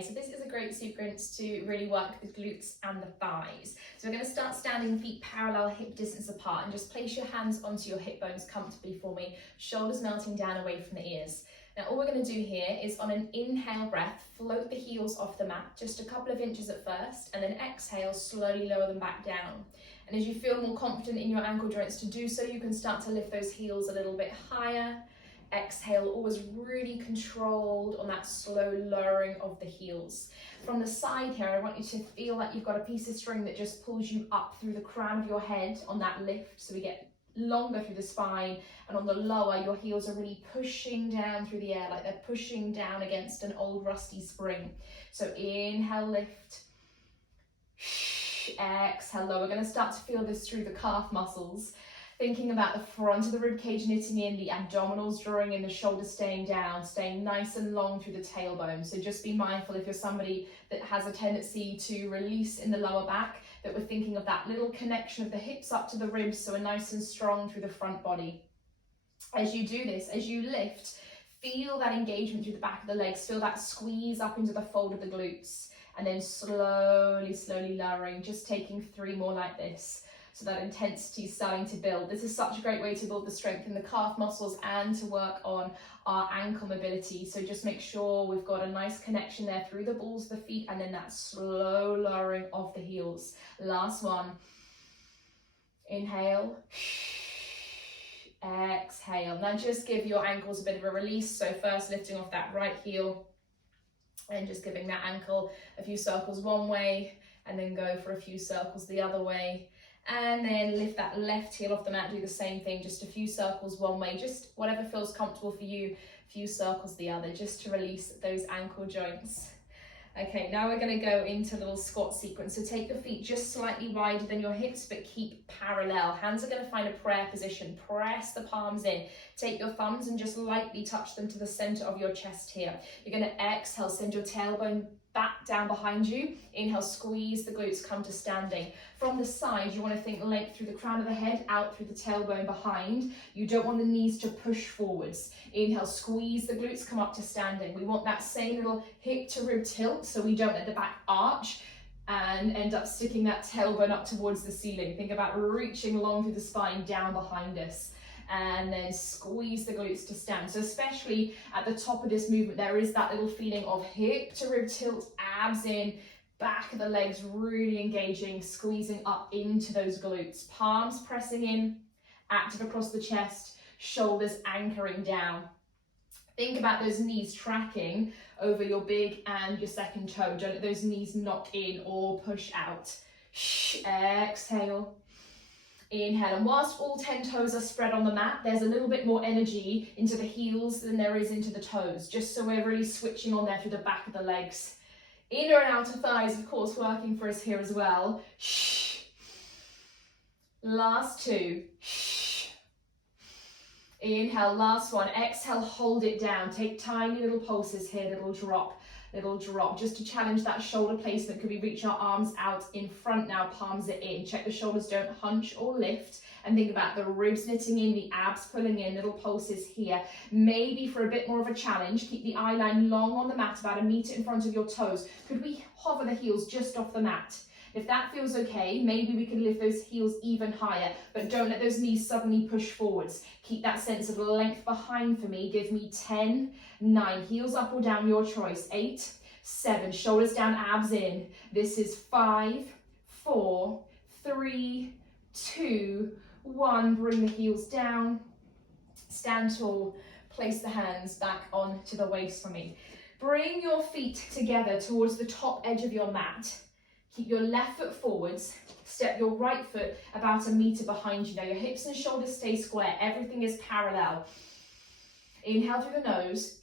Okay, so this is a great sequence to really work the glutes and the thighs. So we're going to start standing, feet parallel, hip distance apart, and just place your hands onto your hip bones comfortably for me, shoulders melting down away from the ears. Now all we're going to do here is on an inhale breath, float the heels off the mat, just a couple of inches at first, and then exhale, slowly lower them back down. And as you feel more confident in your ankle joints to do so, you can start to lift those heels a little bit higher. Exhale, always really controlled on that slow lowering of the heels. From the side here, I want you to feel like you've got a piece of string that just pulls you up through the crown of your head on that lift, so we get longer through the spine, and on the lower, your heels are really pushing down through the air, like they're pushing down against an old rusty spring. So inhale, lift. Exhale, lower. We're going to start to feel this through the calf muscles. Thinking about the front of the ribcage knitting in, the abdominals drawing in, the shoulders staying down, staying nice and long through the tailbone. So just be mindful if you're somebody that has a tendency to release in the lower back, that we're thinking of that little connection of the hips up to the ribs, so we're nice and strong through the front body. As you do this, as you lift, feel that engagement through the back of the legs, feel that squeeze up into the fold of the glutes, and then slowly, slowly lowering, just taking 3 more like this. So that intensity is starting to build. This is such a great way to build the strength in the calf muscles and to work on our ankle mobility. So just make sure we've got a nice connection there through the balls of the feet, and then that slow lowering of the heels. Last one. Inhale. Exhale. Now just give your ankles a bit of a release. So first lifting off that right heel and just giving that ankle a few circles one way, and then go for a few circles the other way. And then lift that left heel off the mat, do the same thing, just a few circles one way, just whatever feels comfortable for you, a few circles the other, just to release those ankle joints. Okay, now we're going to go into a little squat sequence. So take your feet just slightly wider than your hips, but keep parallel. Hands are going to find a prayer position. Press the palms in. Take your thumbs and just lightly touch them to the center of your chest here. You're going to exhale, send your tailbone back down behind you. Inhale, squeeze the glutes, come to standing. From the side, you want to think length through the crown of the head, out through the tailbone behind. You don't want the knees to push forwards. Inhale, squeeze the glutes, come up to standing. We want that same little hip to rib tilt, so we don't let the back arch and end up sticking that tailbone up towards the ceiling. Think about reaching long through the spine down behind us. And then squeeze the glutes to stand. So especially at the top of this movement, there is that little feeling of hip to rib tilt, abs in, back of the legs really engaging, squeezing up into those glutes. Palms pressing in, active across the chest, shoulders anchoring down. Think about those knees tracking over your big and your second toe. Don't let those knees knock in or push out. Exhale. Inhale, and whilst all 10 toes are spread on the mat, there's a little bit more energy into the heels than there is into the toes, just so we're really switching on there through the back of the legs. Inner and outer thighs, of course, working for us here as well. Last 2. Inhale, last 1. Exhale, hold it down. Take tiny little pulses here, little drop, just to challenge that shoulder placement. Could we reach our arms out in front now, palms are in. Check the shoulders don't hunch or lift, and think about the ribs knitting in, the abs pulling in, little pulses here. Maybe for a bit more of a challenge, keep the eye line long on the mat, about 1 meter in front of your toes. Could we hover the heels just off the mat? If that feels okay, maybe we can lift those heels even higher, but don't let those knees suddenly push forwards. Keep that sense of length behind for me. Give me 10, 9, heels up or down, your choice. 8, 7, shoulders down, abs in. This is 5, 4, 3, 2, 1. Bring the heels down, stand tall, place the hands back onto the waist for me. Bring your feet together towards the top edge of your mat. Keep your left foot forwards, step your right foot about 1 meter behind you. Now your hips and shoulders stay square, everything is parallel. Inhale through the nose,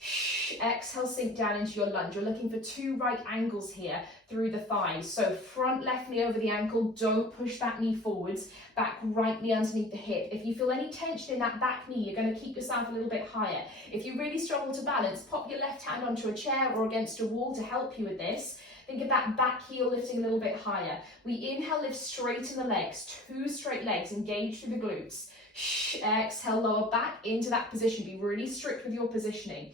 exhale, sink down into your lunge. You're looking for 2 right angles here through the thighs. So front left knee over the ankle, don't push that knee forwards, back right knee underneath the hip. If you feel any tension in that back knee, you're going to keep yourself a little bit higher. If you really struggle to balance, pop your left hand onto a chair or against a wall to help you with this. Think of that back heel lifting a little bit higher. We inhale, lift straight in the legs, 2 straight legs, engage through the glutes. Exhale, lower back into that position. Be really strict with your positioning.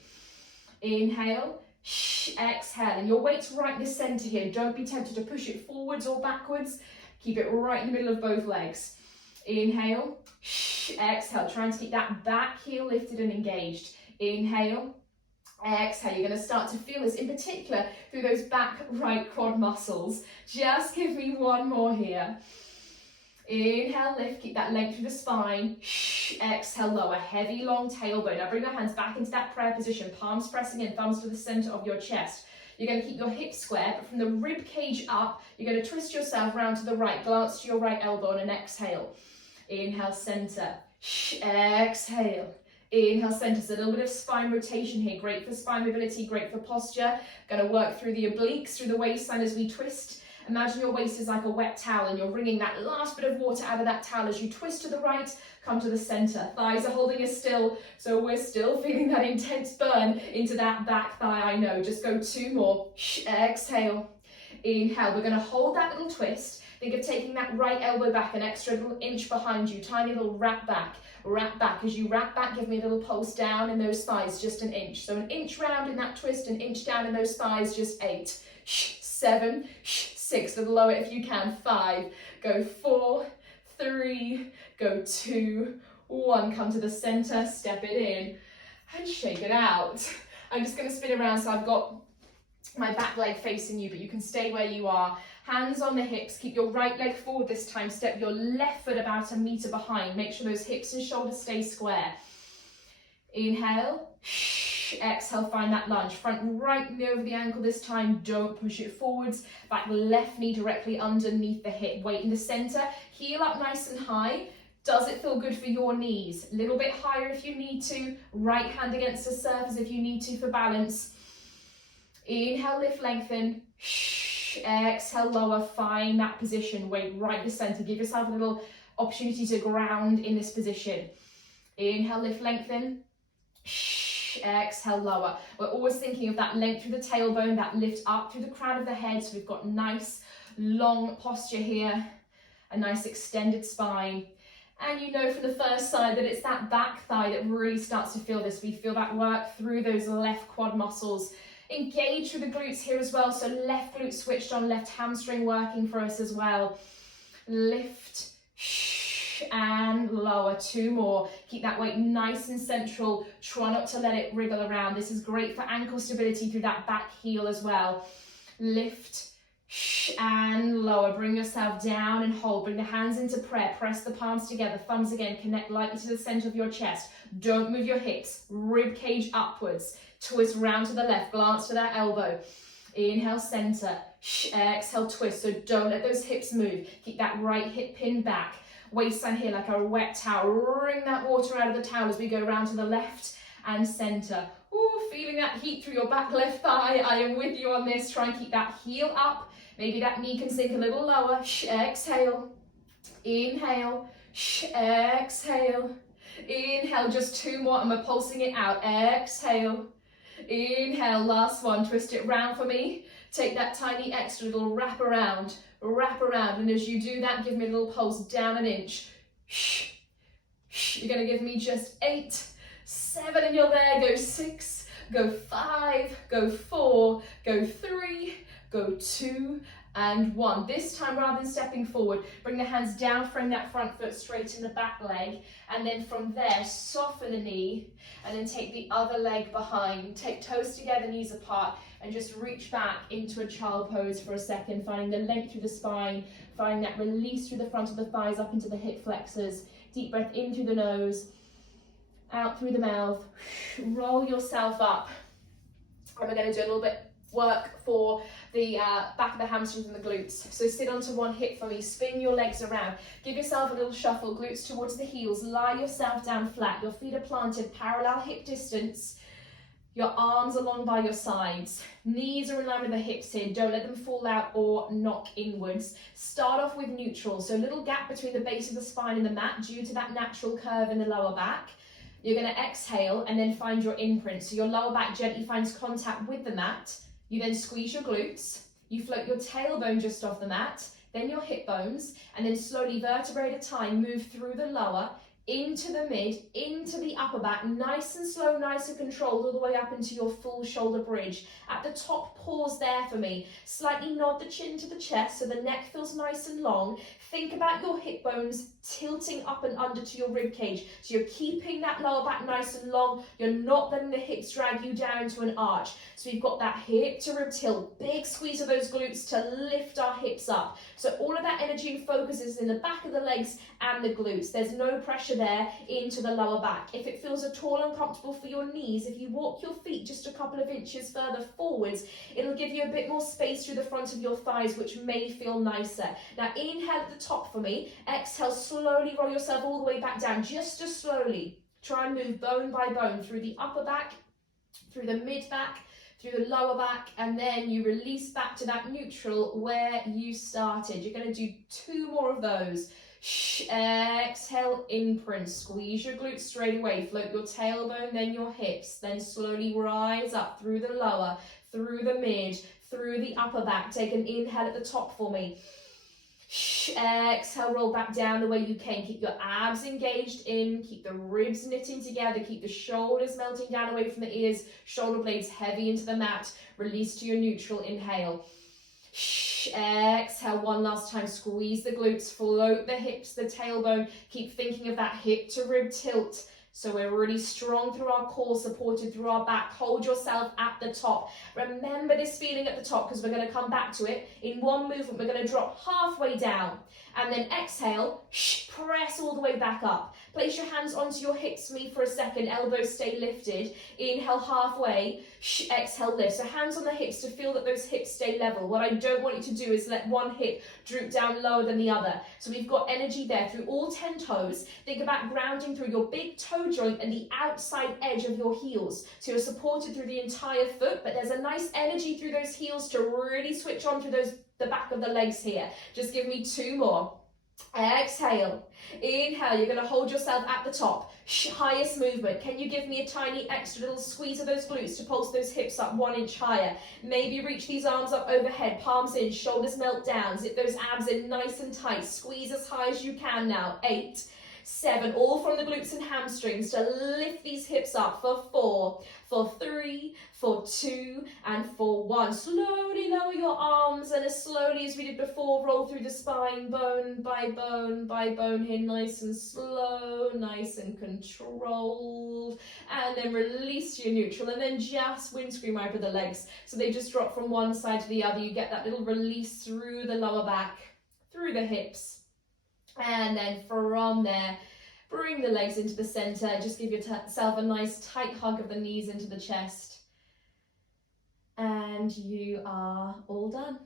Inhale, Exhale, and your weight's right in the center here. Don't be tempted to push it forwards or backwards. Keep it right in the middle of both legs. Inhale, exhale, trying to keep that back heel lifted and engaged. Inhale, exhale. You're going to start to feel this in particular through those back right quad muscles. Just give me one more here. Inhale, lift, keep that length through the spine. Exhale, lower, heavy long tailbone. Now bring your hands back into that prayer position, palms pressing in, thumbs to the center of your chest. You're going to keep your hips square, but from the rib cage up, you're going to twist yourself round to the right, glance to your right elbow and an exhale. Inhale, center. Exhale. Inhale, center. So a little bit of spine rotation here. Great for spine mobility, great for posture. Going to work through the obliques, through the waistline as we twist. Imagine your waist is like a wet towel and you're wringing that last bit of water out of that towel as you twist to the right, come to the center. Thighs are holding us still, so we're still feeling that intense burn into that back thigh, I know. Just go 2 more. Exhale. Inhale. We're going to hold that little twist. Think of taking that right elbow back, an extra little inch behind you, tiny little wrap back. Wrap back. As you wrap back, give me a little pulse down in those thighs, just an inch. So an inch round in that twist, an inch down in those thighs, just 8, 7, 6, a little lower if you can, 5, go 4, 3, go 2, 1, come to the center, step it in and shake it out. I'm just going to spin around so I've got my back leg facing you, but you can stay where you are. Hands on the hips, keep your right leg forward this time, step your left foot about 1 meter behind, make sure those hips and shoulders stay square. Inhale, exhale, find that lunge, front right knee over the ankle this time, don't push it forwards, back left knee directly underneath the hip, weight in the center, heel up nice and high. Does it feel good for your knees? A little bit higher if you need to, right hand against the surface if you need to for balance. Inhale, lift, lengthen. Exhale, lower, find that position, weight right in the center. Give yourself a little opportunity to ground in this position. Inhale, lift, lengthen. Exhale, lower. We're always thinking of that length through the tailbone, that lift up through the crown of the head. So we've got nice long posture here, a nice extended spine. And you know from the first side that it's that back thigh that really starts to feel this. We feel that work through those left quad muscles. Engage through the glutes here as well. So left glute switched on, left hamstring working for us as well. Lift and lower. 2 more. Keep that weight nice and central. Try not to let it wriggle around. This is great for ankle stability through that back heel as well. Lift and lower. Bring yourself down and hold. Bring the hands into prayer. Press the palms together. Thumbs again. Connect lightly to the center of your chest. Don't move your hips. Rib cage upwards. Twist round to the left. Glance to that elbow. Inhale, center. Exhale, twist. So don't let those hips move. Keep that right hip pinned back. Waistline here like a wet towel. Wring that water out of the towel as we go round to the left and center. Ooh, feeling that heat through your back left thigh. I am with you on this. Try and keep that heel up. Maybe that knee can sink a little lower. Exhale. Inhale. Exhale. Inhale. Just 2 more and we're pulsing it out. Exhale. Inhale. Last one. Twist it round for me. Take that tiny extra little wrap around. Wrap around. And as you do that, give me a little pulse down an inch. You're going to give me just 8, 7, and you're there. Go 6, go 5, go 4, go 3, go 2, and 1. This time, rather than stepping forward, bring the hands down, frame that front foot straight in the back leg, and then from there, soften the knee, and then take the other leg behind. Take toes together, knees apart, and just reach back into a child pose for a second, finding the length through the spine, finding that release through the front of the thighs up into the hip flexors. Deep breath in through the nose, out through the mouth. Roll yourself up. And we're going to do a little bit work for the back of the hamstrings and the glutes. So sit onto one hip for me, spin your legs around, give yourself a little shuffle, glutes towards the heels, lie yourself down flat, your feet are planted parallel hip distance, your arms along by your sides, knees are in line with the hips here, don't let them fall out or knock inwards. Start off with neutral, so a little gap between the base of the spine and the mat due to that natural curve in the lower back. You're going to exhale and then find your imprint, so your lower back gently finds contact with the mat. You then squeeze your glutes, you float your tailbone just off the mat, then your hip bones, and then slowly, vertebrae at a time, move through the lower, into the mid, into the upper back, nice and slow, nice and controlled, all the way up into your full shoulder bridge. At the top, pause there for me. Slightly nod the chin to the chest so the neck feels nice and long. Think about your hip bones tilting up and under to your rib cage. So you're keeping that lower back nice and long. You're not letting the hips drag you down to an arch. So we've got that hip to rib tilt, big squeeze of those glutes to lift our hips up. So all of that energy and focus is in the back of the legs and the glutes. There's no pressure there into the lower back. If it feels at all uncomfortable for your knees, if you walk your feet just a couple of inches further forwards, it'll give you a bit more space through the front of your thighs, which may feel nicer. Now inhale at the top for me, exhale, slowly roll yourself all the way back down, just as slowly. Try and move bone by bone through the upper back, through the mid back, through the lower back, and then you release back to that neutral where you started. You're going to do 2 more of those. Exhale, imprint, squeeze your glutes straight away, float your tailbone, then your hips, then slowly rise up through the lower, through the mid, through the upper back. Take an inhale at the top for me. Exhale, roll back down the way you came. Keep your abs engaged in, keep the ribs knitting together, keep the shoulders melting down away from the ears, shoulder blades heavy into the mat. Release to your neutral, inhale. Exhale, one last time, squeeze the glutes, float the hips, the tailbone. Keep thinking of that hip to rib tilt. So we're really strong through our core, supported through our back. Hold yourself at the top. Remember this feeling at the top because we're going to come back to it. In one movement, we're going to drop halfway down. And then exhale, press all the way back up. Place your hands onto your hips for me for a second. Elbows stay lifted. Inhale halfway, exhale lift. So hands on the hips to feel that those hips stay level. What I don't want you to do is let one hip droop down lower than the other. So we've got energy there through all 10 toes. Think about grounding through your big toe joint and the outside edge of your heels. So you're supported through the entire foot, but there's a nice energy through those heels to really switch on through the back of the legs here. Just give me 2 more. Exhale, inhale, you're going to hold yourself at the top, highest movement. Can you give me a tiny extra little squeeze of those glutes to pulse those hips up 1 inch higher? Maybe reach these arms up overhead, palms in, shoulders melt down, zip those abs in nice and tight, squeeze as high as you can now. 8, 7, all from the glutes and hamstrings to lift these hips up for 4, for 3, for 2, and for 1. Slowly lower your arms, and as slowly as we did before, roll through the spine, bone by bone by bone here, nice and slow, nice and controlled, and then release to your neutral, and then just windscreen wiper the legs, so they just drop from one side to the other. You get that little release through the lower back, through the hips, and then from there, bring the legs into the center. Just give yourself a nice tight hug of the knees into the chest. And you are all done.